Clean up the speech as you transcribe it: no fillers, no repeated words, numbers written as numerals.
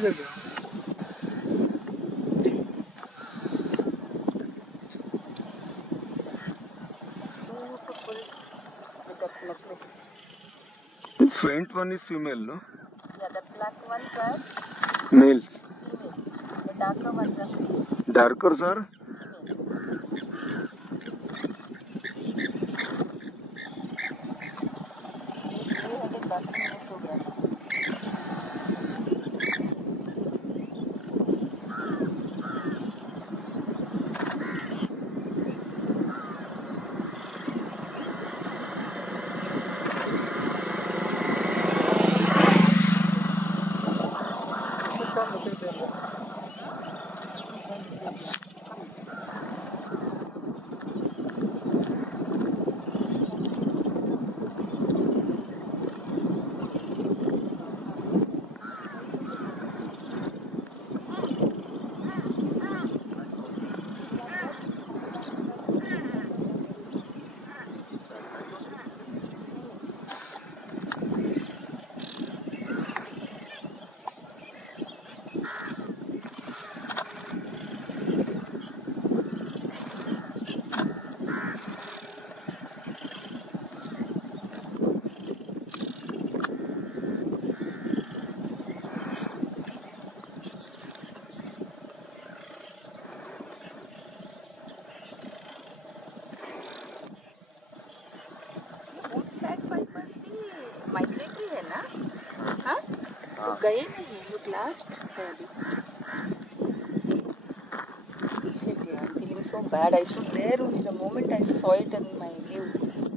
The faint one is female, no? Yeah, the black ones are Males. female. The darker ones are female. Darker, sir? गए नहीं look last है अभी shit yeah, I'm feeling so bad I should there only the moment I saw it in my view